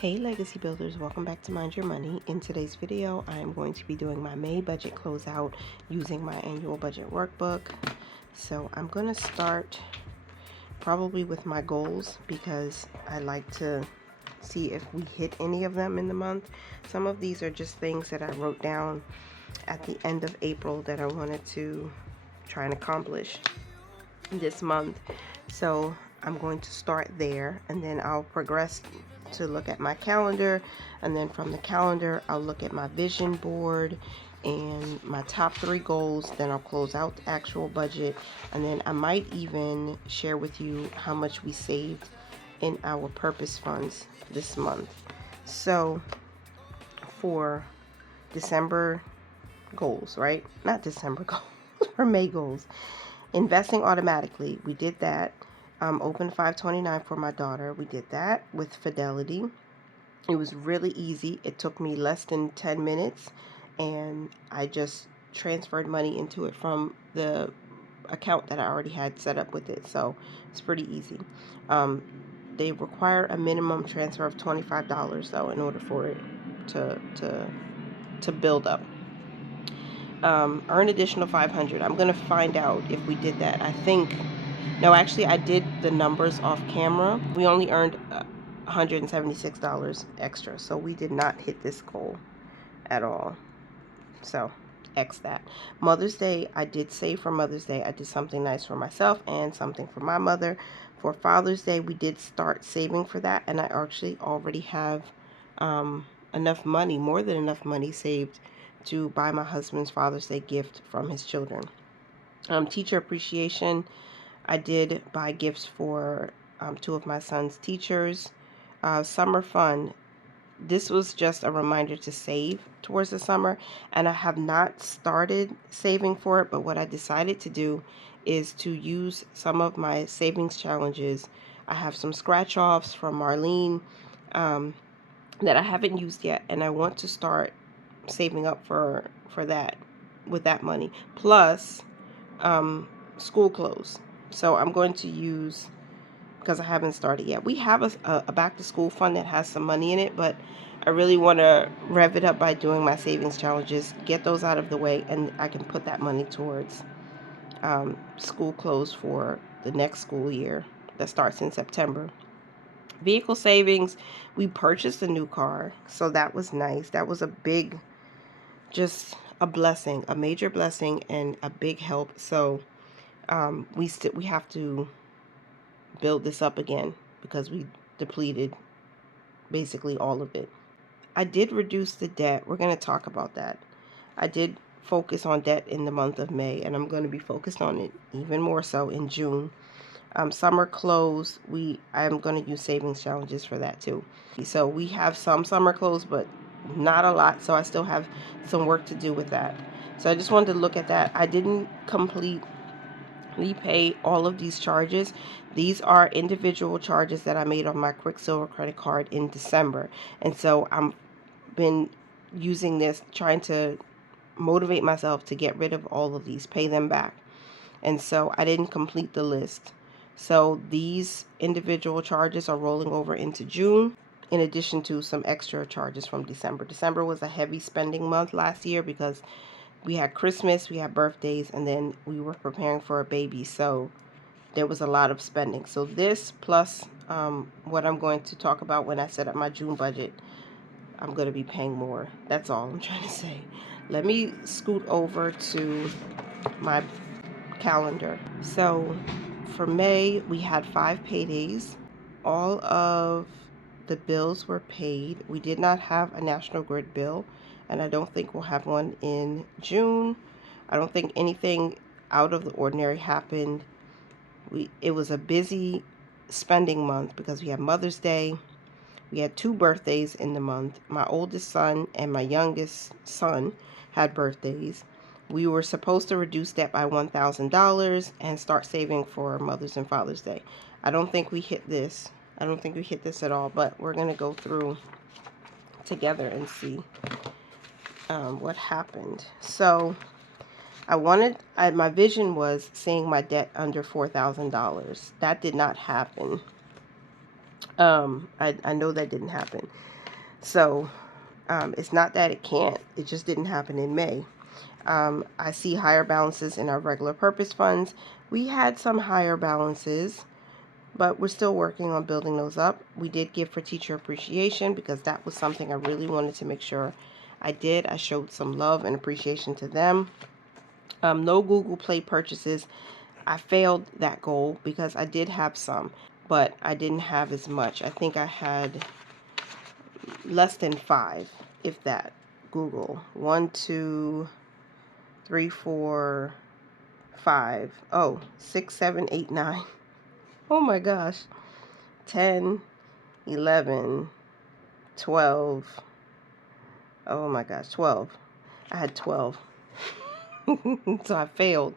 Hey Legacy Builders, welcome back to Mind Your Money. In today's video, I am going to be doing my May budget closeout using my annual budget workbook. So I'm going to start probably with my goals because I like to see if we hit any of them in the month. Some of these are just things that I wrote down at the end of April that I wanted to try and accomplish this month. So I'm going to start there and then I'll progress to look at my calendar, and then from the calendar I'll look at my vision board and my top 3 goals. Then I'll close out the actual budget, and then I might even share with you how much we saved in our purpose funds this month. So for December goals, right? Not December goals, for May goals. Investing automatically, we did that. Open 529 for my daughter. We did that with Fidelity. It was really easy. It took me less than 10 minutes, and I just transferred money into it from the account that I already had set up with it. So it's pretty easy. They require a minimum transfer of $25 though in order for it to build up. Earn additional 500. I'm gonna find out if we did that. I think no, actually I did the numbers off camera. We only earned $176 extra, so we did not hit this goal at all. So X that. Mother's Day, I did save for Mother's Day. I did something nice for myself and something for my mother. For Father's Day, we did start saving for that, and I actually already have enough money, more than enough money saved to buy my husband's Father's Day gift from his children. Teacher appreciation, I did buy gifts for 2 of my son's teachers. Summer fun, this was just a reminder to save towards the summer, and I have not started saving for it, but what I decided to do is to use some of my savings challenges. I have some scratch offs from Marlene that I haven't used yet, and I want to start saving up for that with that money, plus school clothes. So I'm going to use, because I haven't started yet, we have a back to school fund that has some money in it, but I really want to rev it up by doing my savings challenges, get those out of the way, and I can put that money towards school clothes for the next school year that starts in September. Vehicle savings, we purchased a new car, so that was nice. That was a big, just a blessing, a major blessing and a big help. So we have to build this up again because we depleted basically all of it. I did reduce the debt. We're going to talk about that. I did focus on debt in the month of May, and I'm going to be focused on it even more so in June. Summer clothes, I'm going to use savings challenges for that too. So we have some summer clothes, but not a lot, so I still have some work to do with that. So I just wanted to look at that. I didn't completely pay all of these charges. These are individual charges that I made on my Quicksilver credit card in December, and so I'm been using this, trying to motivate myself to get rid of all of these, pay them back. And so I didn't complete the list. So these individual charges are rolling over into June, in addition to some extra charges from December. December was a heavy spending month last year because we had Christmas, we had birthdays, and then we were preparing for a baby. So there was a lot of spending. So this plus what I'm going to talk about when I set up my June budget, I'm going to be paying more. That's all I'm trying to say. Let me scoot over to my calendar. So for May, we had 5 paydays. All of the bills were paid. We did not have a National Grid bill, and I don't think we'll have one in June. I don't think anything out of the ordinary happened. It was a busy spending month because we had Mother's Day. We had 2 birthdays in the month. My oldest son and my youngest son had birthdays. We were supposed to reduce debt by $1,000 and start saving for Mother's and Father's Day. I don't think we hit this. I don't think we hit this at all, but we're going to go through together and see what happened. So my vision was seeing my debt under $4,000. That did not happen. I know that didn't happen. So it's not that it can't, it just didn't happen in May. I see higher balances in our regular purpose funds. We had some higher balances, but we're still working on building those up. We did give for teacher appreciation because that was something I really wanted to make sure I did. I showed some love and appreciation to them. No Google Play purchases. I failed that goal because I did have some, but I didn't have as much. I think I had less than 5, if that. Google 1, 2, 3, 4, 5. Oh, 6, 7, 8, 9. Oh my gosh. 10, 11, 12. Oh my gosh, 12. I had 12. So I failed.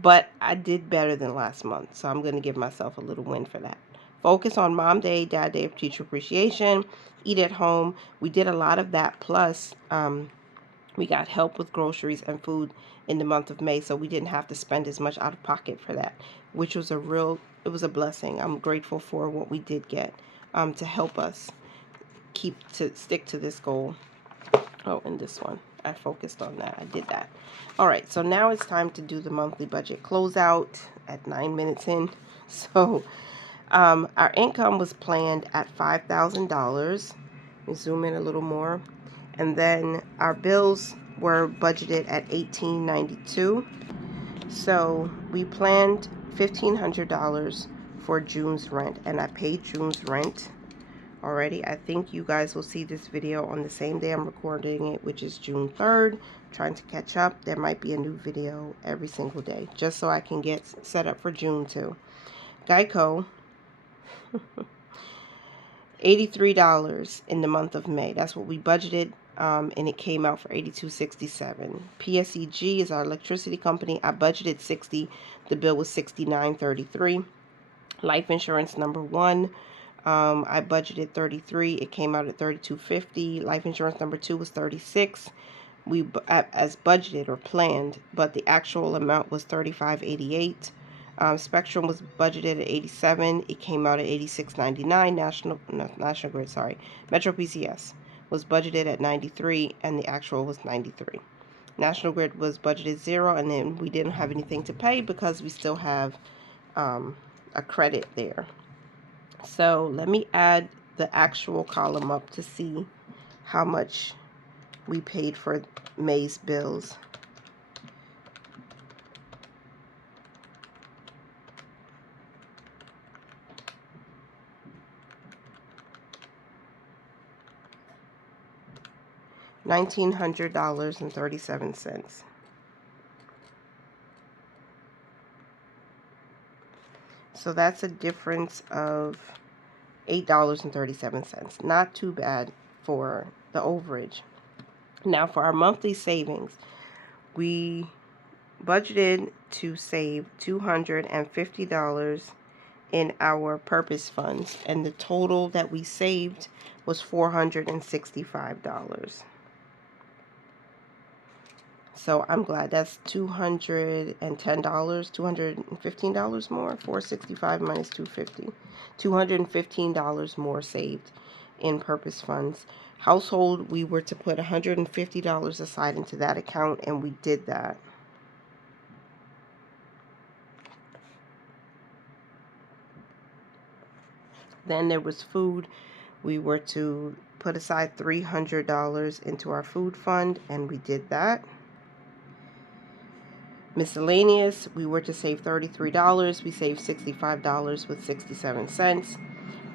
But I did better than last month. So I'm going to give myself a little win for that. Focus on Mom Day, Dad Day of Teacher Appreciation. Eat at home. We did a lot of that. Plus, we got help with groceries and food in the month of May. So we didn't have to spend as much out of pocket for that, which was it was a blessing. I'm grateful for what we did get to help us stick to this goal. Oh, and this one, I focused on that. I did that. All right, so now it's time to do the monthly budget closeout at 9 minutes in. So our income was planned at $5,000. Let me zoom in a little more. And then our bills were budgeted at $1,892. So we planned $1,500 for June's rent, and I paid June's rent already. I think you guys will see this video on the same day I'm recording it, which is June 3rd. Trying to catch up. There might be a new video every single day, just so I can get set up for June too. Geico, $83 in the month of May. That's what we budgeted, and it came out for $82.67. PSEG is our electricity company. I budgeted $60. The bill was $69.33. Life insurance number 1. I budgeted $33. It came out at $32.50. Life insurance number 2 was $36. We as budgeted or planned, but the actual amount was $35.88. Spectrum was budgeted at $87. It came out at $86.99. National Grid, sorry, Metro PCS was budgeted at $93, and the actual was $93. National Grid was budgeted $0, and then we didn't have anything to pay because we still have a credit there. So let me add the actual column up to see how much we paid for May's bills. $1,900.37. So that's a difference of $8.37. Not too bad for the overage. Now for our monthly savings, we budgeted to save $250 in our purpose funds, and the total that we saved was $465. So I'm glad. That's $210, $215 more. 465 minus 250, $215 more saved in purpose funds. Household, we were to put $150 aside into that account, and we did that. Then there was food. We were to put aside $300 into our food fund, and we did that. Miscellaneous, we were to save $33. We saved $65 with 67 cents.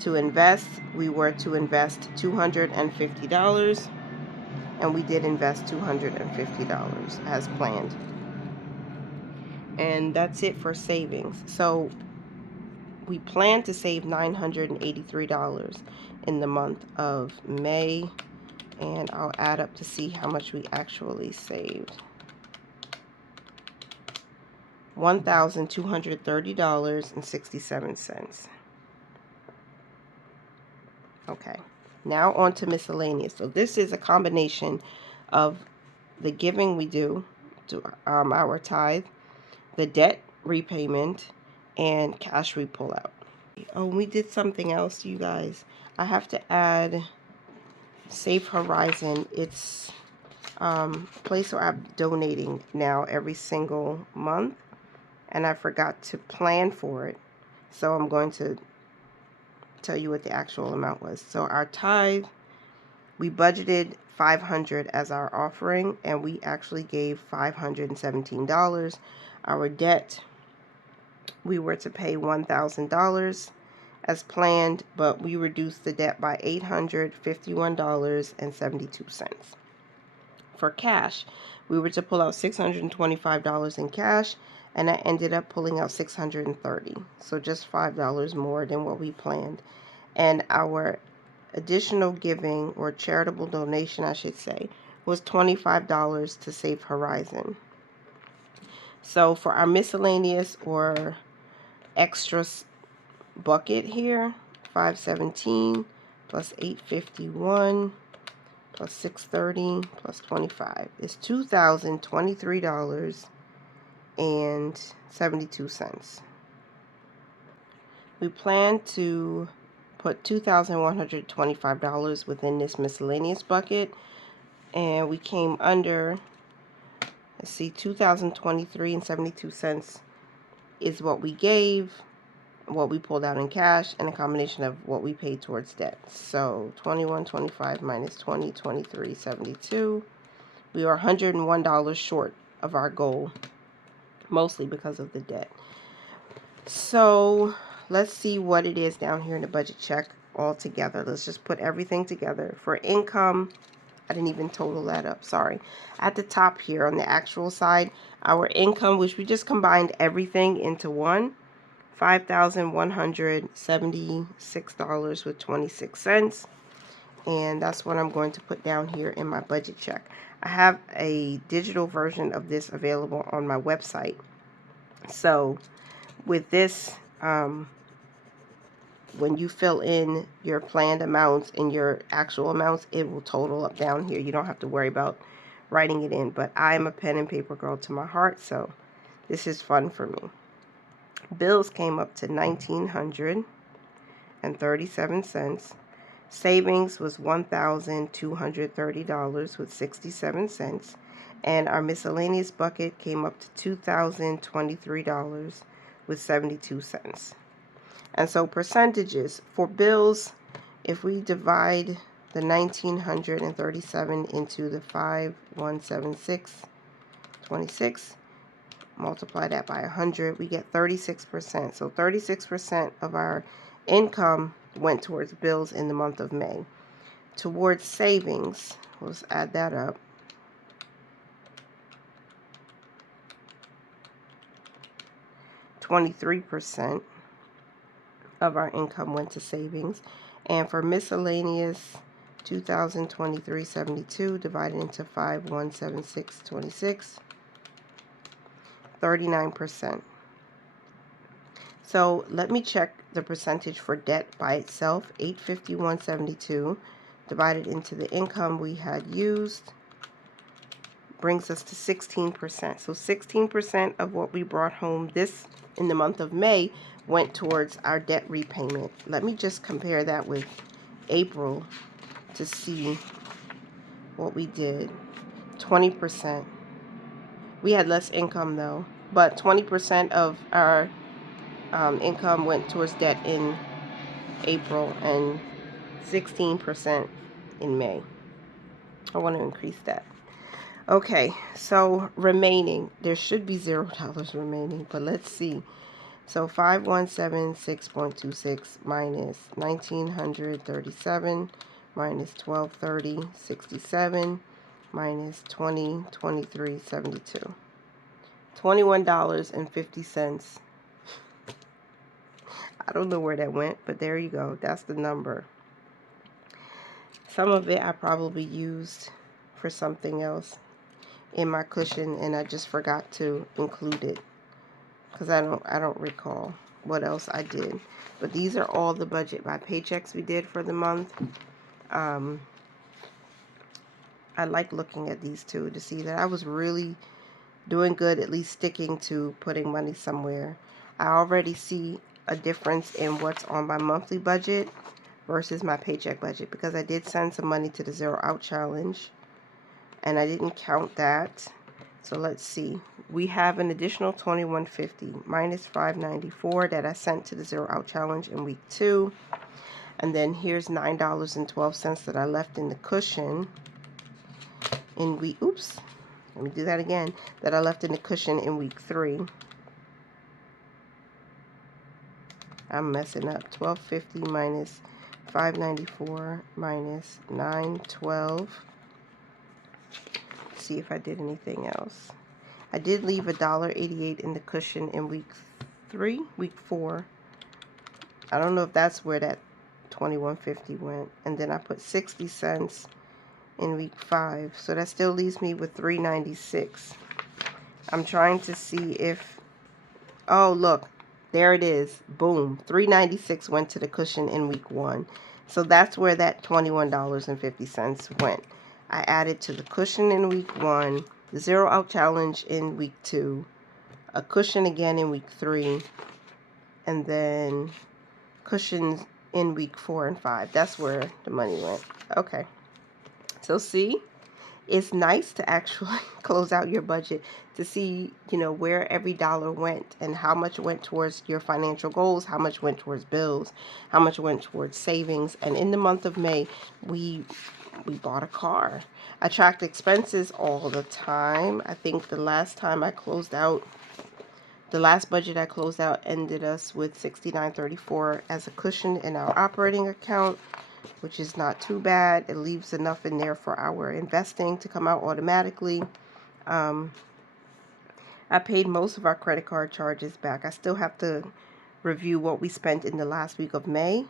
To invest, we were to invest $250, and we did invest $250 as planned. And that's it for savings. So we plan to save $983 in the month of May, and I'll add up to see how much we actually saved. $1,230.67. Okay, now on to miscellaneous. So this is a combination of the giving we do to our tithe, the debt repayment, and cash we pull out. Oh, we did something else, you guys. I have to add Safe Horizon. It's a place where I'm donating now every single month, and I forgot to plan for it. So I'm going to tell you what the actual amount was. So our tithe, we budgeted $500 as our offering, and we actually gave $517. Our debt, we were to pay $1,000 as planned, but we reduced the debt by $851.72. For cash, we were to pull out $625 in cash, and I ended up pulling out $630. So just $5 more than what we planned. And our additional giving, or charitable donation I should say, was $25 to Safe Horizon. So for our miscellaneous or extras bucket here, 517 plus 851 plus 630 plus 25 is $2,023.72. We plan to put $2,125 within this miscellaneous bucket, and we came under, let's see, $2,023.72 is what we gave, what we pulled out in cash, and a combination of what we paid towards debt. So $21.25 minus $20.23.72. We are $101 short of our goal, mostly because of the debt. So let's see what it is down here in the budget check all together. Let's just put everything together. For income, I didn't even total that up, sorry. At the top here on the actual side, our income, which we just combined everything into one, $5,176.26. And that's what I'm going to put down here in my budget check. I have a digital version of this available on my website. So with this, when you fill in your planned amounts and your actual amounts, it will total up down here. You don't have to worry about writing it in. But I'm a pen and paper girl to my heart, so this is fun for me. Bills came up to $1,937. Savings was $1,230.67. And our miscellaneous bucket came up to $2,023.72. And so percentages for bills, if we divide the 1,937 into the 5,176.26, multiply that by 100, we get 36%. So 36% of our income went towards bills in the month of May. Towards savings, let's add that up. $23 of our income went to savings. And for miscellaneous, $2,023.72 divided into 5,176.26, 39%. So let me check the percentage for debt by itself. $851.72 divided into the income we had used brings us to 16%. So 16% of what we brought home this in the month of May went towards our debt repayment. Let me just compare that with April to see what we did. 20%. We had less income though, but 20% of our income went towards debt in April and 16% in May. I want to increase that. Okay, so remaining, there should be $0 remaining, but let's see. So 5,176.26 minus 1,937 minus 1,230.67 minus 2023.72. $21.50. I don't know where that went, but there you go. That's the number. Some of it I probably used for something else in my cushion, and I just forgot to include it because I don't recall what else I did. But these are all the budget by paychecks we did for the month. I like looking at these two to see that I was really doing good, at least sticking to putting money somewhere. I already see a difference in what's on my monthly budget versus my paycheck budget, because I did send some money to the Zero Out Challenge and I didn't count that. So let's see. We have an additional $21.50 minus $5.94 that I sent to the Zero Out Challenge in week 2. And then here's $9.12 that I left in the cushion in week, oops, let me do that again, that I left in the cushion in week 3. I'm messing up. $12.50 minus $5.94 minus $9.12. See if I did anything else. I did leave $1.88 in the cushion in week 4. I don't know if that's where that $21.50 went. And then I put 60 cents in week 5. So that still leaves me with $3.96. I'm trying to see if, oh look, there it is. Boom. $3.96 went to the cushion in week 1. So that's where that $21.50 went. I added to the cushion in week 1, the Zero Out Challenge in week 2, a cushion again in week 3, and then cushions in week 4 and 5. That's where the money went. Okay. So see, it's nice to actually close out your budget to see, you know, where every dollar went and how much went towards your financial goals, how much went towards bills, how much went towards savings. And in the month of May, we bought a car. I tracked expenses all the time. I think the last time I closed out, the last budget I closed out ended us with $69.34 as a cushion in our operating account, which is not too bad. It leaves enough in there for our investing to come out automatically. I paid most of our credit card charges back. I still have to review what we spent in the last week of May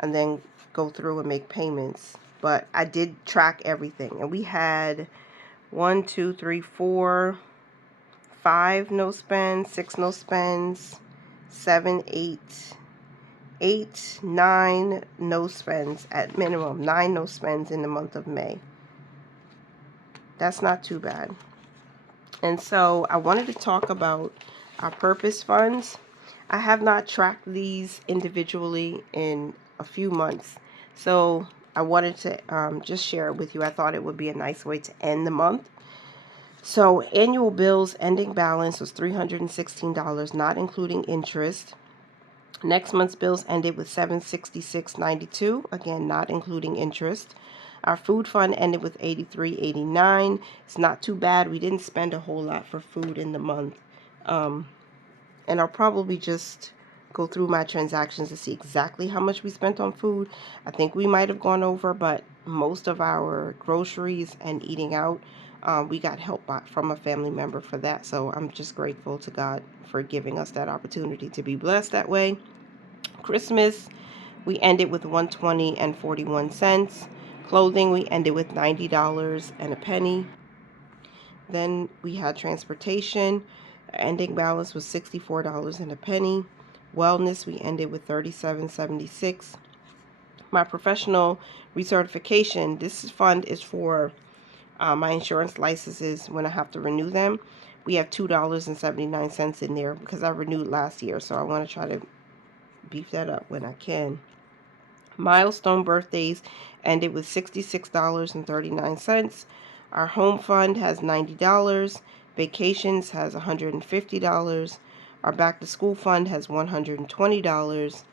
and then go through and make payments. But I did track everything. And we had 1, 2, 3, 4, 5 no spends, 6 no spends, 7, 8, 9 no spends at minimum. 9 no spends in the month of May. That's not too bad. And so I wanted to talk about our purpose funds. I have not tracked these individually in a few months. So I wanted to just share it with you. I thought it would be a nice way to end the month. So annual bills ending balance was $316, not including interest. Next month's bills ended with $766.92, again, not including interest. Our food fund ended with $83.89. It's not too bad. We didn't spend a whole lot for food in the month. And I'll probably just go through my transactions to see exactly how much we spent on food. I think we might have gone over, but most of our groceries and eating out, we got help from a family member for that. So I'm just grateful to God for giving us that opportunity to be blessed that way. Christmas, we ended with $120.41. Clothing, we ended with $90 and a penny. Then we had transportation. Our ending balance was $64 and a penny. Wellness, we ended with $37.76. My professional recertification, this fund is for my insurance licenses when I have to renew them. We have $2.79 in there because I renewed last year, so I want to try to beef that up when I can. Milestone birthdays ended with $66.39. Our home fund has $90. Vacations has $150. Our back to school fund has $120.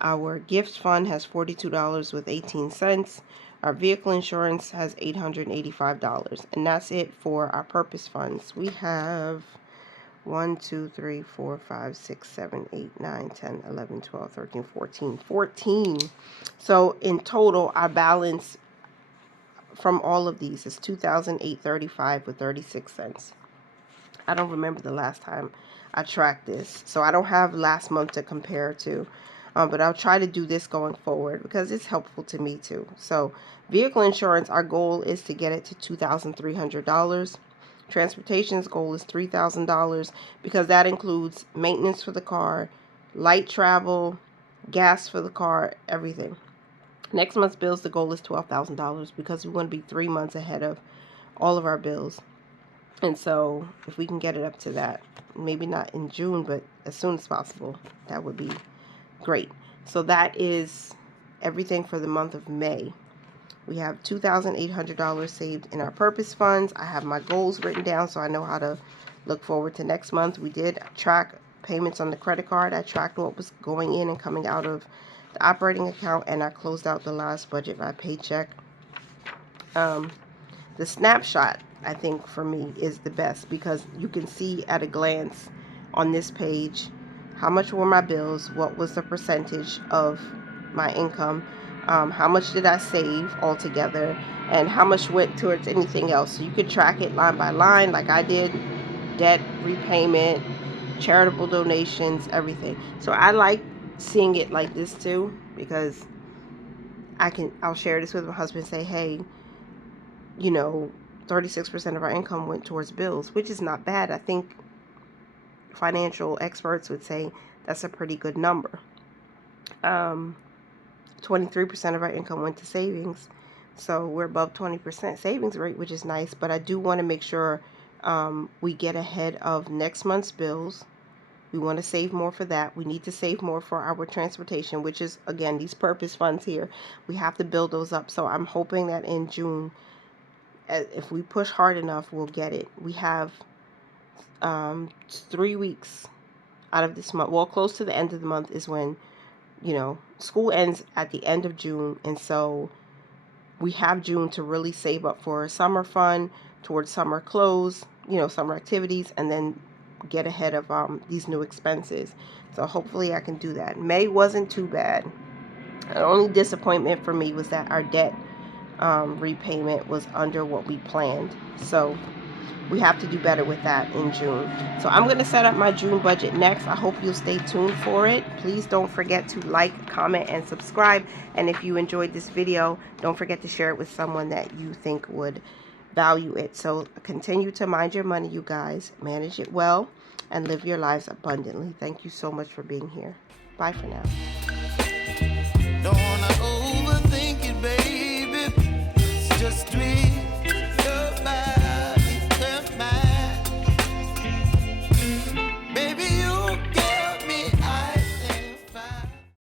Our gift fund has $42.18. Our vehicle insurance has $885. And that's it for our purpose funds. We have 1, 2, 3, 4, 5, 6, 7, 8, 9, 10, 11, 12, 13, 14. 14. So in total, our balance from all of these is $2,835 with 36 cents. I don't remember the last time I tracked this, so I don't have last month to compare to. But I'll try to do this going forward because it's helpful to me too. So vehicle insurance, our goal is to get it to $2,300. Transportation's goal is $3,000 because that includes maintenance for the car, light travel, gas for the car, everything. Next month's bills, the goal is $12,000 because we want to be 3 months ahead of all of our bills. And so if we can get it up to that, maybe not in June, but as soon as possible, that would be Great. So that is everything for the month of May. We have $2,800 saved in our purpose funds. I have my goals written down so I know how to look forward to next month. We did track payments on the credit card. I tracked what was going in and coming out of the operating account, and I closed out the last budget by paycheck. The snapshot, I think, for me is the best because you can see at a glance on this page how much were my bills, what was the percentage of my income, how much did I save altogether, and how much went towards anything else. So you could track it line by line like I did, debt repayment, charitable donations, everything. So I like seeing it like this too because I'll share this with my husband and say, hey, 36% of our income went towards bills, which is not bad. I think financial experts would say that's a pretty good number. 23% of our income went to savings, so we're above 20% savings rate, which is nice. But I do want to make sure we get ahead of next month's bills. We want to save more for that. We need to save more for our transportation, which is, again, these purpose funds here. We have to build those up. So I'm hoping that in June, if we push hard enough, we'll get it. We have 3 weeks out of this month. Well, close to the end of the month is when, school ends at the end of June. And so we have June to really save up for summer fun, towards summer clothes, summer activities, and then get ahead of these new expenses. So hopefully I can do that. May wasn't too bad. The only disappointment for me was that our debt repayment was under what we planned. So we have to do better with that in June. So I'm going to set up my June budget next. I hope you'll stay tuned for it. Please don't forget to like, comment, and subscribe. And if you enjoyed this video, don't forget to share it with someone that you think would value it. So continue to mind your money, you guys. Manage it well and live your lives abundantly. Thank you so much for being here. Bye for now.